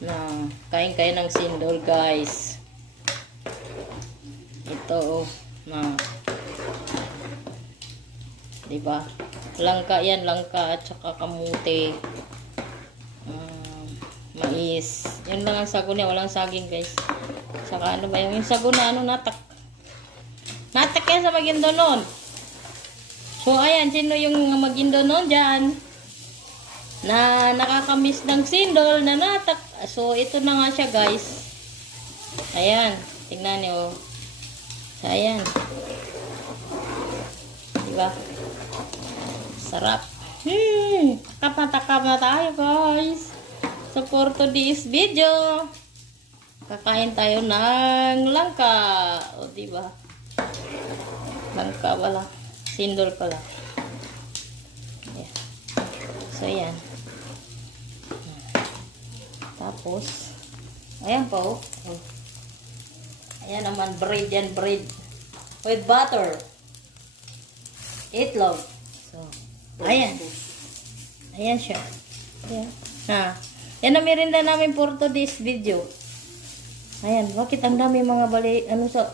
na kain kayo ng sindol, guys. Ito, na, diba? Langka yan, langka at saka kamuti. Mais. Yan lang ang sago niya, walang saging, guys. Saka ano ba yung sago na ano, natak. Natak yan sa Maguindanao. So, ayan, sino yung Maguindanao dyan? Na nakakamiss ng sindol na natak. So, ito na nga siya, guys. Ayan, tingnan niyo. So, ayan. Diba? Sarap. Takap na tayo, guys. Support to this video. Kakain tayo ng langka. O, diba? Langka pala. Sindol pala. Yeah. So, yan. Tapos, ayan po. Ayan naman, bread yan, bread. With butter. Itlog. So, ayan. Ayan siya. Ayan. Ha. Yan ang merinda namin for today's video. Ayan, bakit ang dami mga bali, ano sa,